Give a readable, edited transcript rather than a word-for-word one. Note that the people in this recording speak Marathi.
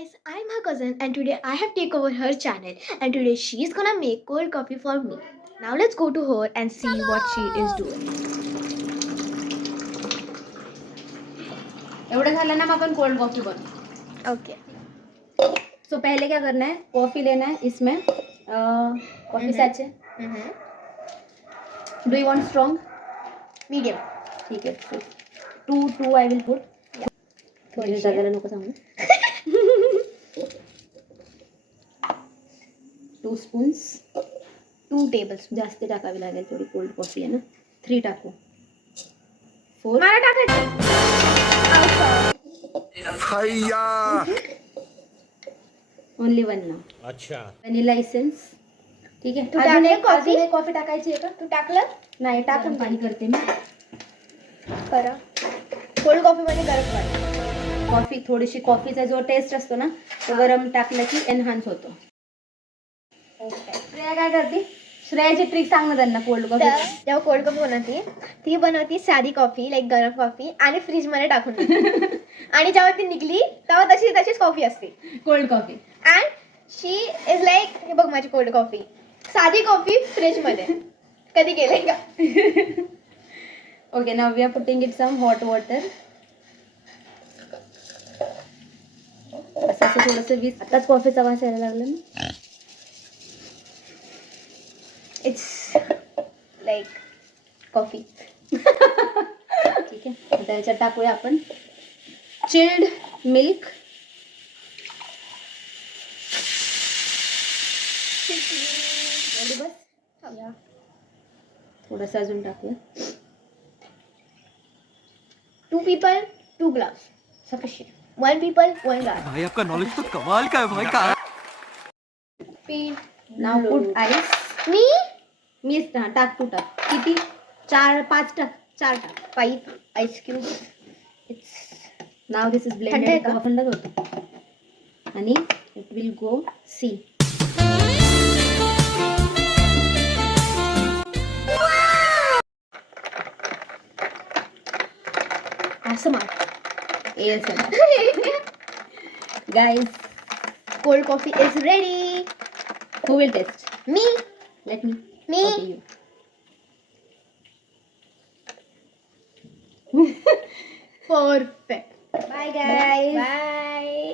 guys, I'm her cousin and today I have taken over her channel and today she's gonna make cold coffee for me. Now let's go to her and see what she is doing. एवढं झालं ना, मग अपन कोल्ड कॉफी बन. Okay. सो पहले क्या करना है, कॉफी लेना है. इसमें coffee sachet. Do you want strong? Medium. ठीक है. Two I will put. थोडी दादाला नको सांगू. 2 स्पून्स. 2 tablespoons. जास्त टाकावी लागेल, थोडी कोल्ड कॉफी आहे ना. 3 टाकू. 4. मला टाकायचं. हैया ओनली 1 ना. अच्छा व्हॅनिला एसेन्स. ठीक आहे. तू अजून टाकलं एक coffee? अजून एक कॉफी टाकायची आहे का? तू टाकलं? नाही, टाकून पाणी करते मी. करा. कोल्ड कॉफी मध्ये गरम पाणी. कॉफी थोडीशी, कॉफीचा जो टेस्ट असतो ना तो गरम टाकलं की एनहान्स होतो. Okay. श्रेया काय करते? श्रेयाची ट्रिक सांग ना त्यांना कोल्ड तर कॉफी. जेव्हा कोल्ड कॉफी बनवते ती बनवती साधी कॉफी लाईक गरम कॉफी आणि फ्रीज मध्ये टाकून देते. आणि जेव्हा ती निघली तेव्हा तशीच कॉफी असते. Cold coffee. And she is like, हे बघ माझी कोल्ड कॉफी, साधी कॉफी फ्रीज मध्ये. कधी केलंय का? Okay, now we are putting it some hot water. असं थोडंसं वीस. आताच कॉफीचा वास यायला लागला ना. It's like coffee. ठीक आहे. आता याच्यात टाकूया आपण चिल्ड मिल्क. बस. थोडंसं अजून टाकूया. 2 people 2 glass sufficient. 1 people 1 glass. भाई आपका नॉलेज तो कमाल का है भाई का नाव पुट आईस. मी टाक. तू टाक. किती? 4-5 टाक. 4 टाक. 5 ice cubes. It's now this is थंड आहे ब्लेंडेड. का? थंडच होतं. आणि it will go see. ASMR. Guys, Cold coffee is ready. who will taste? Me. Let me. Me. Okay, you. Perfect. Bye guys. Bye.